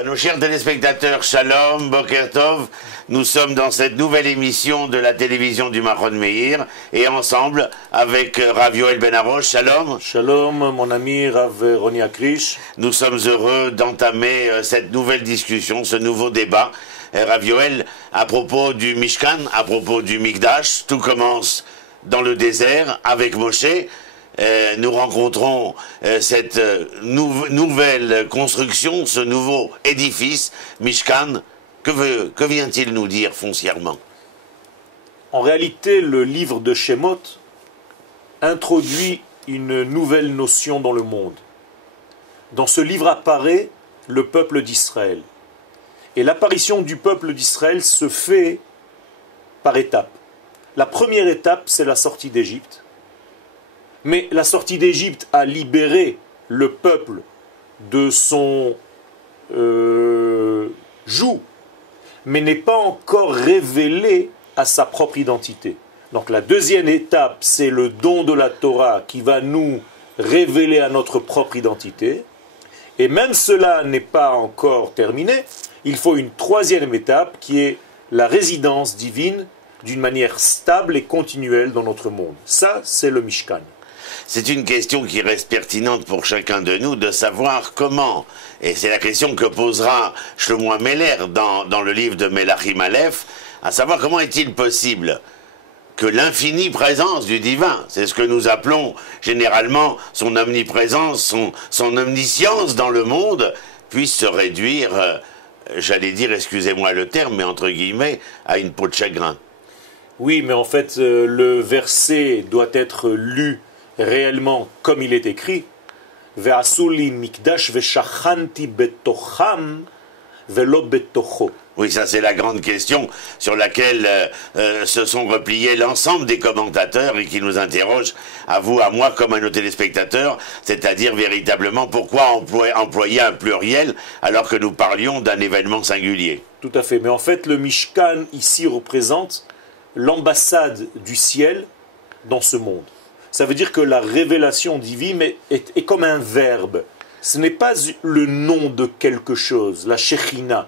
À nos chers téléspectateurs, Shalom, Boker Tov, nous sommes dans cette nouvelle émission de la télévision du Mahon Meir et ensemble avec Rav Yoel Ben Arosh, Shalom. Shalom, mon ami Rav Roni Akrish. Nous sommes heureux d'entamer cette nouvelle discussion, ce nouveau débat. Rav Yoel, à propos du Mishkan, à propos du Mikdash, tout commence dans le désert avec Moshe. Nous rencontrons cette nouvelle construction, ce nouveau édifice, Mishkan. Que vient-il nous dire foncièrement? En réalité, le livre de Shemot introduit une nouvelle notion dans le monde. Dans ce livre apparaît le peuple d'Israël. Et l'apparition du peuple d'Israël se fait par étapes. La première étape, c'est la sortie d'Égypte. Mais la sortie d'Égypte a libéré le peuple de son joug, mais n'est pas encore révélé à sa propre identité. Donc la deuxième étape, c'est le don de la Torah qui va nous révéler à notre propre identité. Et même cela n'est pas encore terminé, il faut une troisième étape qui est la résidence divine d'une manière stable et continuelle dans notre monde. Ça, c'est le Mishkan. C'est une question qui reste pertinente pour chacun de nous de savoir comment, et c'est la question que posera Shlomo Meller dans le livre de Melachim Aleph, à savoir comment est-il possible que l'infinie présence du divin, c'est ce que nous appelons généralement son omniprésence, son omniscience dans le monde, puisse se réduire, j'allais dire, excusez-moi le terme, mais entre guillemets, à une peau de chagrin. Oui, mais en fait, le verset doit être lu réellement comme il est écrit. Ve'asuli mikdash ve'shachanti betocham ve'lo betocho. Oui, ça c'est la grande question sur laquelle se sont repliés l'ensemble des commentateurs et qui nous interrogent, à vous, à moi, comme à nos téléspectateurs, c'est-à-dire véritablement pourquoi employer un pluriel alors que nous parlions d'un événement singulier. Tout à fait, mais en fait le Mishkan ici représente l'ambassade du ciel dans ce monde. Ça veut dire que la révélation divine est comme un verbe. Ce n'est pas le nom de quelque chose, la Shechina.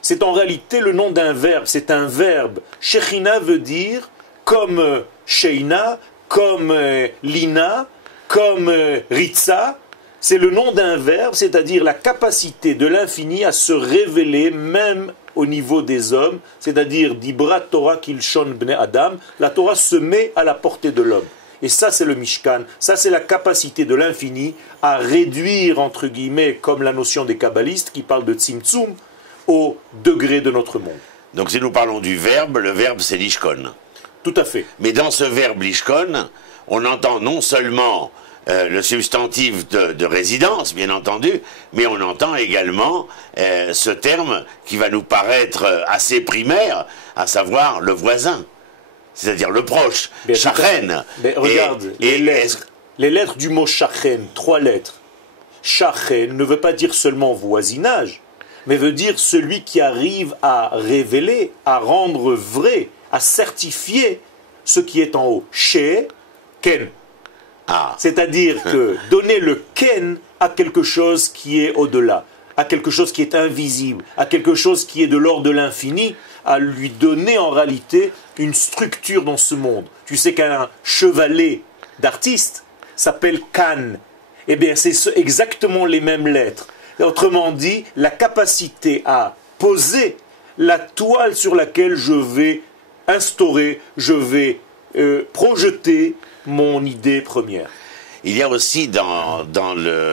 C'est en réalité le nom d'un verbe, c'est un verbe. Shechina veut dire comme Sheina, comme Lina, comme Ritza. C'est le nom d'un verbe, c'est-à-dire la capacité de l'infini à se révéler même au niveau des hommes, c'est-à-dire Dibra Torah Kilshon Bnei Adam, la Torah se met à la portée de l'homme. Et ça, c'est le Mishkan, ça, c'est la capacité de l'infini à réduire, entre guillemets, comme la notion des kabbalistes qui parlent de Tzimtzum, au degré de notre monde. Donc si nous parlons du verbe, le verbe c'est l'ishkon. Tout à fait. Mais dans ce verbe l'ishkon, on entend non seulement le substantif de résidence, bien entendu, mais on entend également ce terme qui va nous paraître assez primaire, à savoir le voisin. C'est-à-dire le proche, Shachen. Regarde, les lettres du mot Shachen, 3 lettres. Shachen ne veut pas dire seulement voisinage, mais veut dire celui qui arrive à révéler, à rendre vrai, à certifier ce qui est en haut. She, Ken. Ah. C'est-à-dire que donner le Ken à quelque chose qui est au-delà, à quelque chose qui est invisible, à quelque chose qui est de l'ordre de l'infini, à lui donner en réalité une structure dans ce monde. Tu sais qu'un chevalet d'artiste s'appelle Kan. Eh bien, c'est exactement les mêmes lettres. Et autrement dit, la capacité à poser la toile sur laquelle je vais instaurer, je vais projeter mon idée première. Il y a aussi dans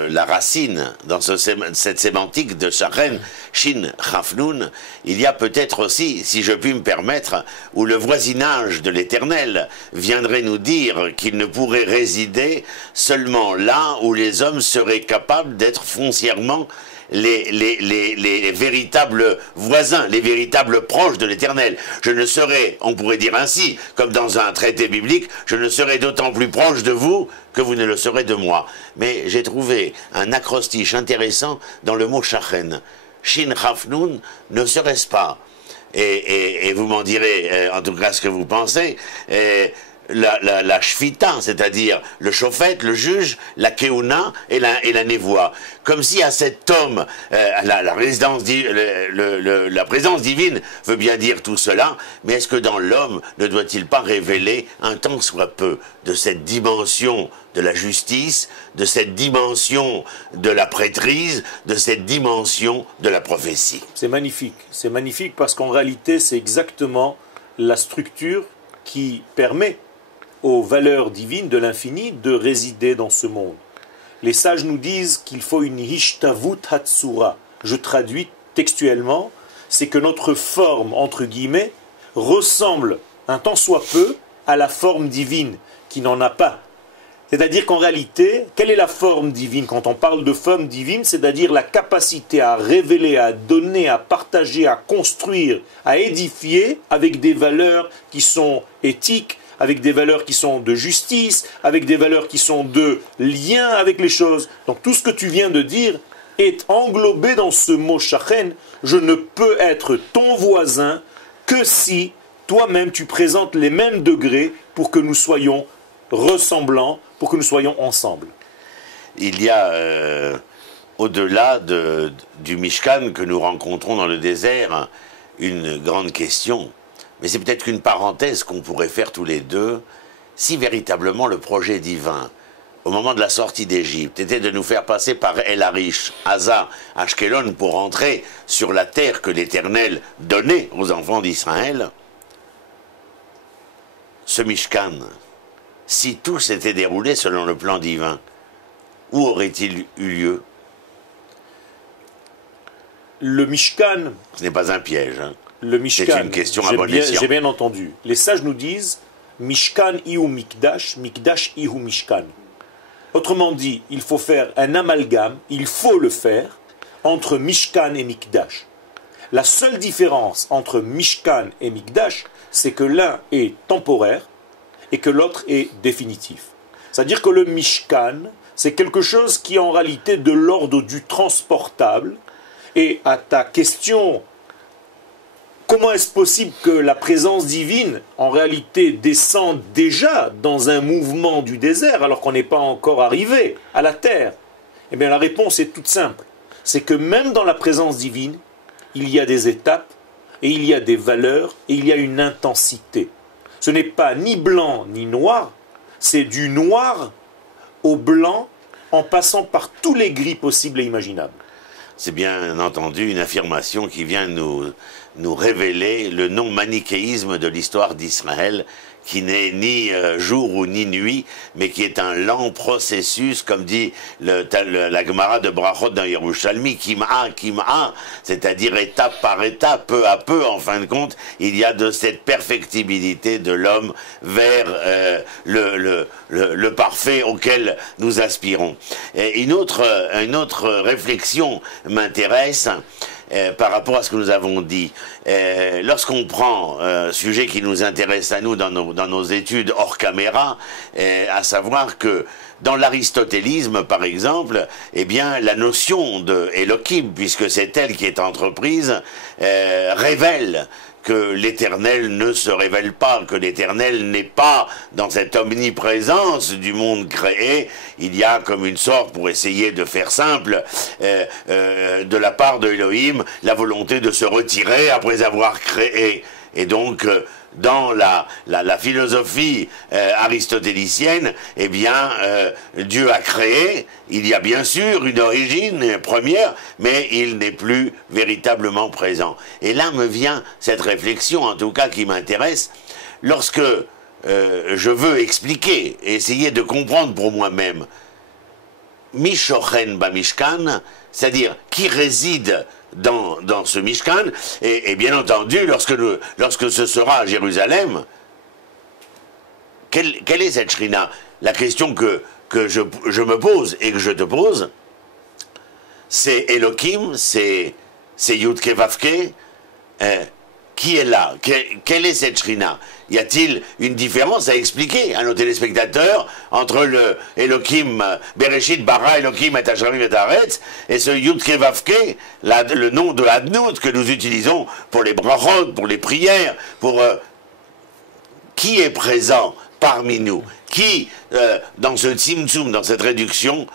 la racine, dans cette sémantique de Shachen, Shin, Chafnoun, il y a peut-être aussi, si je puis me permettre, où le voisinage de l'Éternel viendrait nous dire qu'il ne pourrait résider seulement là où les hommes seraient capables d'être foncièrement les véritables voisins, les véritables proches de l'Éternel. Je ne serai, on pourrait dire ainsi, comme dans un traité biblique, je ne serai d'autant plus proche de vous que vous ne le serez de moi. Mais j'ai trouvé un acrostiche intéressant dans le mot Shachen. Shin Chafnoun, ne serait-ce pas, et vous m'en direz en tout cas ce que vous pensez, la shvita, c'est-à-dire le shofet, le juge, la keuna et la névoie. Comme si à cet homme, la présence divine veut bien dire tout cela, mais est-ce que dans l'homme ne doit-il pas révéler un tant soit peu de cette dimension de la justice, de cette dimension de la prêtrise, de cette dimension de la prophétie? C'est magnifique parce qu'en réalité c'est exactement la structure qui permet aux valeurs divines de l'infini de résider dans ce monde. Les sages nous disent qu'il faut une hishtavut hatsura. Je traduis textuellement, c'est que notre forme, entre guillemets, ressemble un tant soit peu à la forme divine, qui n'en a pas. C'est-à-dire qu'en réalité, quelle est la forme divine? Quand on parle de forme divine, c'est-à-dire la capacité à révéler, à donner, à partager, à construire, à édifier avec des valeurs qui sont éthiques, avec des valeurs qui sont de justice, avec des valeurs qui sont de lien avec les choses. Donc tout ce que tu viens de dire est englobé dans ce mot shachen. Je ne peux être ton voisin que si toi-même tu présentes les mêmes degrés pour que nous soyons ressemblants, pour que nous soyons ensemble. Il y a, au-delà du Mishkan que nous rencontrons dans le désert, une grande question. Mais c'est peut-être qu'une parenthèse qu'on pourrait faire tous les deux, si véritablement le projet divin, au moment de la sortie d'Égypte, était de nous faire passer par El Arish, Haza, Ashkelon, pour entrer sur la terre que l'Éternel donnait aux enfants d'Israël, ce Mishkan, si tout s'était déroulé selon le plan divin, où aurait-il eu lieu? Le Mishkan... Ce n'est pas un piège, hein. Le Mishkan, c'est une question à bon escient. J'ai bien entendu. Les sages nous disent Mishkan ihu mikdash, mikdash ihu Mishkan. Autrement dit, il faut faire un amalgame, il faut le faire, entre Mishkan et Mikdash. La seule différence entre Mishkan et Mikdash, c'est que l'un est temporaire et que l'autre est définitif. C'est-à-dire que le Mishkan, c'est quelque chose qui est en réalité de l'ordre du transportable. Et à ta question, comment est-ce possible que la présence divine, en réalité, descende déjà dans un mouvement du désert, alors qu'on n'est pas encore arrivé à la terre? Eh bien, la réponse est toute simple. C'est que même dans la présence divine, il y a des étapes, et il y a des valeurs, et il y a une intensité. Ce n'est pas ni blanc ni noir, c'est du noir au blanc, en passant par tous les gris possibles et imaginables. C'est bien entendu une affirmation qui vient nous révéler le non-manichéisme de l'histoire d'Israël, qui n'est ni jour ou ni nuit, mais qui est un lent processus, comme dit la Gemara de Brachot dans Yerushalmi, Kim'a, c'est-à-dire étape par étape, peu à peu, en fin de compte, il y a de cette perfectibilité de l'homme vers le parfait auquel nous aspirons. Et une autre réflexion m'intéresse, par rapport à ce que nous avons dit. Lorsqu'on prend sujet qui nous intéresse à nous dans nos études hors caméra, à savoir que dans l'aristotélisme, par exemple, eh bien, la notion de Elohim, puisque c'est elle qui est entreprise, révèle que l'Éternel ne se révèle pas, que l'Éternel n'est pas dans cette omniprésence du monde créé. Il y a comme une sorte, pour essayer de faire simple, de la part de Elohim, la volonté de se retirer après avoir créé. Et donc, dans la philosophie aristotélicienne, eh bien, Dieu a créé, il y a bien sûr une origine première, mais il n'est plus véritablement présent. Et là me vient cette réflexion, en tout cas qui m'intéresse, lorsque je veux expliquer, essayer de comprendre pour moi-même, Mishochen Bamishkan, c'est-à-dire qui réside dans ce Mishkan, et bien entendu, lorsque ce sera à Jérusalem, quelle est cette Shrina? La question que je me pose et que je te pose, c'est Elohim, c'est Yudke Vavke, qui est là? Quelle est cette Shrina? Y a-t-il une différence à expliquer à nos téléspectateurs entre le Elohim Bereshit Bara Elohim et Hashamim et Haaretz et ce Yudke Vavke, le nom de l'Adnout que nous utilisons pour les brachot, pour les prières, pour qui est présent parmi nous, qui, dans ce tzimtzum, dans cette réduction,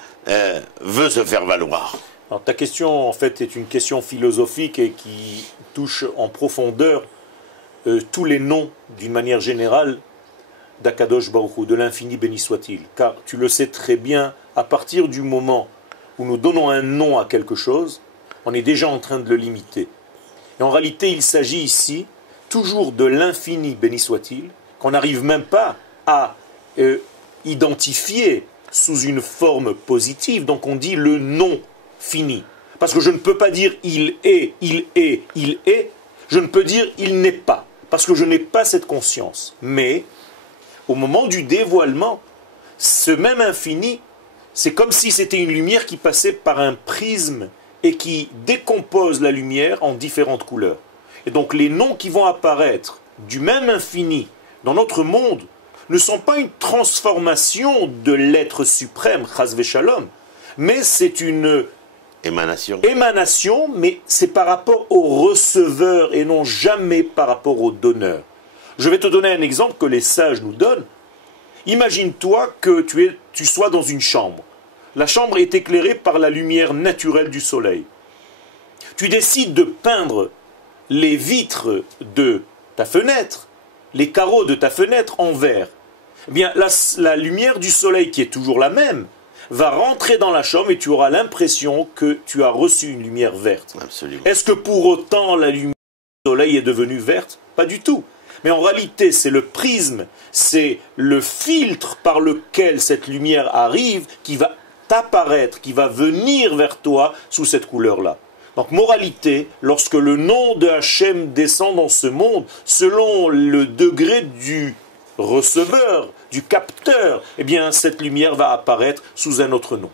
veut se faire valoir. Alors, ta question, en fait, est une question philosophique et qui touche en profondeur tous les noms, d'une manière générale, d'Akadosh Baruch Hu, de l'infini béni soit-il. Car tu le sais très bien, à partir du moment où nous donnons un nom à quelque chose, on est déjà en train de le limiter. Et en réalité, il s'agit ici toujours de l'infini béni soit-il, qu'on n'arrive même pas à identifier sous une forme positive. Donc on dit le nom fini. Parce que je ne peux pas dire il est, il est, il est. Je ne peux dire il n'est pas. Parce que je n'ai pas cette conscience. Mais, au moment du dévoilement, ce même infini, c'est comme si c'était une lumière qui passait par un prisme et qui décompose la lumière en différentes couleurs. Et donc les noms qui vont apparaître du même infini dans notre monde ne sont pas une transformation de l'être suprême, Chas Veshalom, mais c'est une émanation, mais c'est par rapport au receveur et non jamais par rapport au donneur. Je vais te donner un exemple que les sages nous donnent. Imagine-toi que tu sois dans une chambre. La chambre est éclairée par la lumière naturelle du soleil. Tu décides de peindre les vitres de ta fenêtre, les carreaux de ta fenêtre en vert. Eh bien, la lumière du soleil, qui est toujours la même, va rentrer dans la chambre et tu auras l'impression que tu as reçu une lumière verte. Absolument. Est-ce que pour autant la lumière du soleil est devenue verte? Pas du tout. Mais en réalité, c'est le prisme, c'est le filtre par lequel cette lumière arrive qui va t'apparaître, qui va venir vers toi sous cette couleur-là. Donc, moralité, lorsque le nom de Hachem descend dans ce monde, selon le degré du receveur, du capteur, eh bien, cette lumière va apparaître sous un autre nom.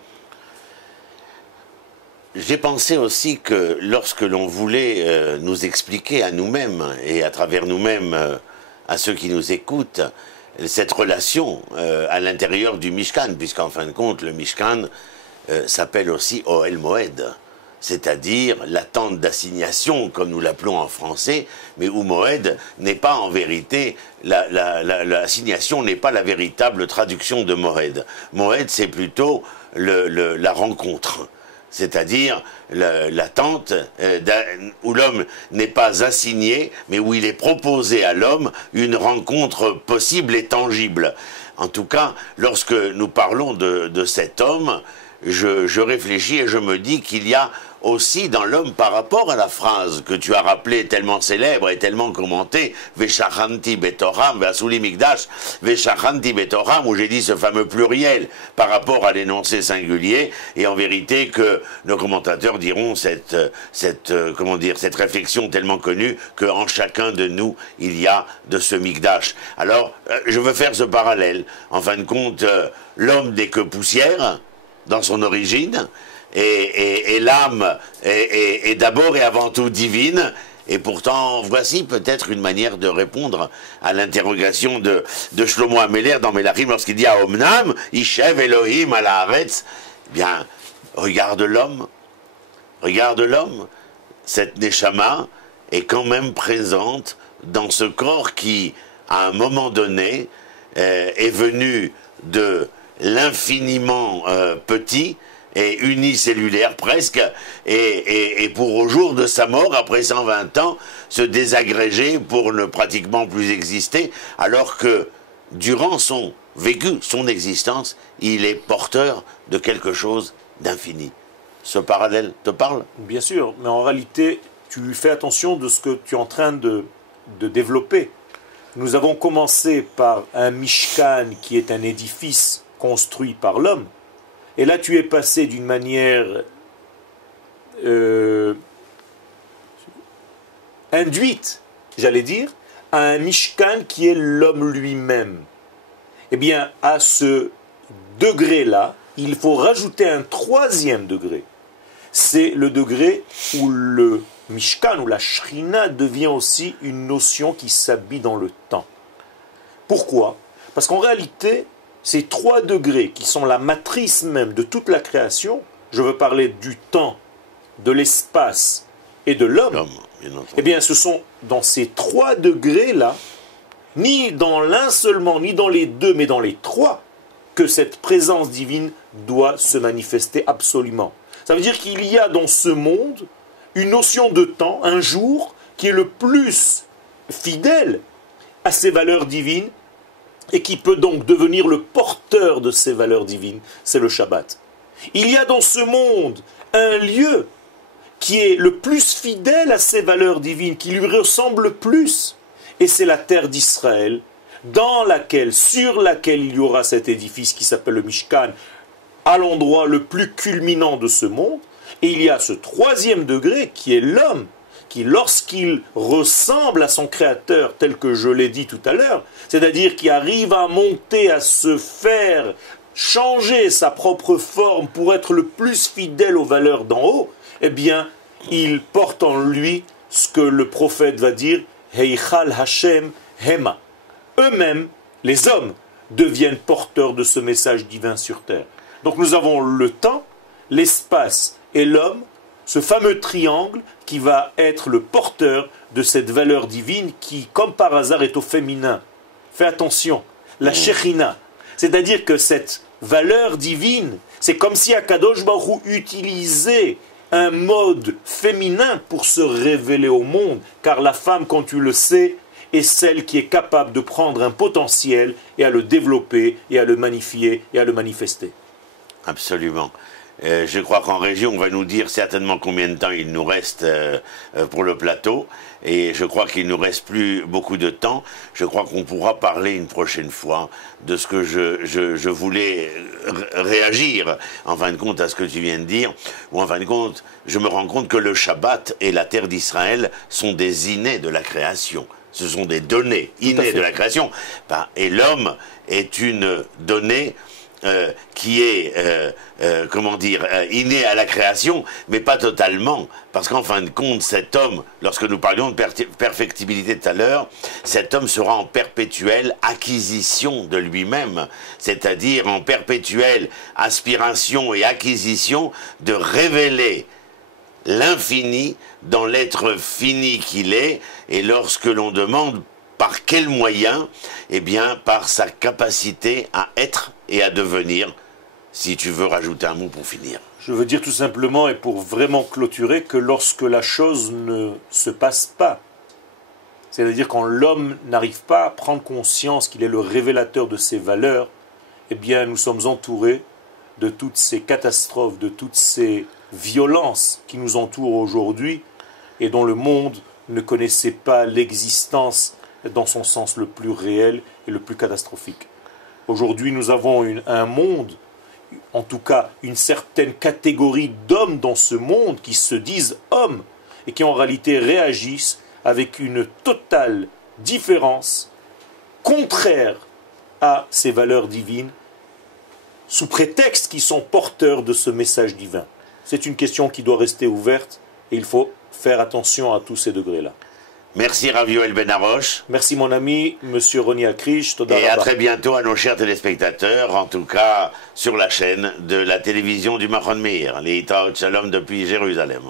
J'ai pensé aussi que lorsque l'on voulait nous expliquer à nous-mêmes et à travers nous-mêmes à ceux qui nous écoutent, cette relation à l'intérieur du Mishkan, puisqu'en fin de compte, le Mishkan s'appelle aussi Ohel Moed, c'est-à-dire la tente d'assignation, comme nous l'appelons en français, mais où Moed n'est pas en vérité, l'assignation n'est pas la véritable traduction de Moed. Moed, c'est plutôt la rencontre. C'est-à-dire l'attente où l'homme n'est pas assigné, mais où il est proposé à l'homme une rencontre possible et tangible. En tout cas, lorsque nous parlons de cet homme, je réfléchis et je me dis qu'il y a aussi dans l'homme par rapport à la phrase que tu as rappelée tellement célèbre et tellement commentée, Veshachanti betoram, Vasuli Mikdash, Veshachanti betoram, où j'ai dit ce fameux pluriel par rapport à l'énoncé singulier, et en vérité que nos commentateurs diront cette réflexion tellement connue qu'en chacun de nous il y a de ce Mikdash. Alors, je veux faire ce parallèle. En fin de compte, l'homme n'est que poussière dans son origine, et l'âme est d'abord et avant tout divine, et pourtant voici peut-être une manière de répondre à l'interrogation de Shlomo Améler dans Melachim lorsqu'il dit à Omnam, Ishev Elohim à la Haaretz. Bien, regarde l'homme, cette Neshama est quand même présente dans ce corps qui, à un moment donné, est venu de l'infiniment petit et unicellulaire presque, et pour au jour de sa mort, après 120 ans, se désagréger pour ne pratiquement plus exister, alors que durant son vécu, son existence, il est porteur de quelque chose d'infini. Ce parallèle te parle? Bien sûr, mais en réalité, tu fais attention de ce que tu es en train de développer. Nous avons commencé par un Mishkan qui est un édifice construit par l'homme. Et là, tu es passé d'une manière induite, j'allais dire, à un Mishkan qui est l'homme lui-même. Eh bien, à ce degré-là, il faut rajouter un troisième degré. C'est le degré où le Mishkan, où la Shrina devient aussi une notion qui s'habille dans le temps. Pourquoi? Parce qu'en réalité, ces trois degrés qui sont la matrice même de toute la création, je veux parler du temps, de l'espace et de l'homme, eh bien ce sont dans ces trois degrés-là, ni dans l'un seulement, ni dans les deux, mais dans les trois, que cette présence divine doit se manifester absolument. Ça veut dire qu'il y a dans ce monde une notion de temps, un jour, qui est le plus fidèle à ces valeurs divines et qui peut donc devenir le porteur de ces valeurs divines, c'est le Shabbat. Il y a dans ce monde un lieu qui est le plus fidèle à ces valeurs divines, qui lui ressemble le plus, et c'est la terre d'Israël, sur laquelle il y aura cet édifice qui s'appelle le Mishkan, à l'endroit le plus culminant de ce monde, et il y a ce troisième degré qui est l'homme, qui lorsqu'il ressemble à son créateur, tel que je l'ai dit tout à l'heure, c'est-à-dire qui arrive à monter, à se faire changer sa propre forme pour être le plus fidèle aux valeurs d'en haut, eh bien, il porte en lui ce que le prophète va dire, Heichal Hashem Hema. Eux-mêmes, les hommes, deviennent porteurs de ce message divin sur terre. Donc nous avons le temps, l'espace et l'homme, ce fameux triangle qui va être le porteur de cette valeur divine qui, comme par hasard, est au féminin. Fais attention, la Shekhinah. C'est-à-dire que cette valeur divine, c'est comme si Akadosh Baruch Hu utilisait un mode féminin pour se révéler au monde, car la femme, quand tu le sais, est celle qui est capable de prendre un potentiel et à le développer, et à le magnifier, et à le manifester. Absolument. Je crois qu'en région, on va nous dire certainement combien de temps il nous reste pour le plateau. Et je crois qu'il ne nous reste plus beaucoup de temps. Je crois qu'on pourra parler une prochaine fois de ce que je voulais réagir, en fin de compte, à ce que tu viens de dire. Ou en fin de compte, je me rends compte que le Shabbat et la terre d'Israël sont des innés de la création. Ce sont des données innées de la création. Et l'homme est une donnée qui est, inné à la création, mais pas totalement, parce qu'en fin de compte, cet homme, lorsque nous parlions de perfectibilité tout à l'heure, cet homme sera en perpétuelle acquisition de lui-même, c'est-à-dire en perpétuelle aspiration et acquisition de révéler l'infini dans l'être fini qu'il est, et lorsque l'on demande par quel moyen? Eh bien, par sa capacité à être et à devenir, si tu veux rajouter un mot pour finir. Je veux dire tout simplement, et pour vraiment clôturer, que lorsque la chose ne se passe pas, c'est-à-dire quand l'homme n'arrive pas à prendre conscience qu'il est le révélateur de ses valeurs, eh bien, nous sommes entourés de toutes ces catastrophes, de toutes ces violences qui nous entourent aujourd'hui et dont le monde ne connaissait pas l'existence dans son sens le plus réel et le plus catastrophique. Aujourd'hui, nous avons un monde, en tout cas une certaine catégorie d'hommes dans ce monde qui se disent hommes et qui en réalité réagissent avec une totale différence, contraire à ces valeurs divines, sous prétexte qu'ils sont porteurs de ce message divin. C'est une question qui doit rester ouverte et il faut faire attention à tous ces degrés-là. Merci Rav Yoel Ben Arosh. Merci mon ami, monsieur Roni Akrish. Et à très bientôt à nos chers téléspectateurs, en tout cas sur la chaîne de la télévision du Mahon Meir. Les Itaot Shalom depuis Jérusalem.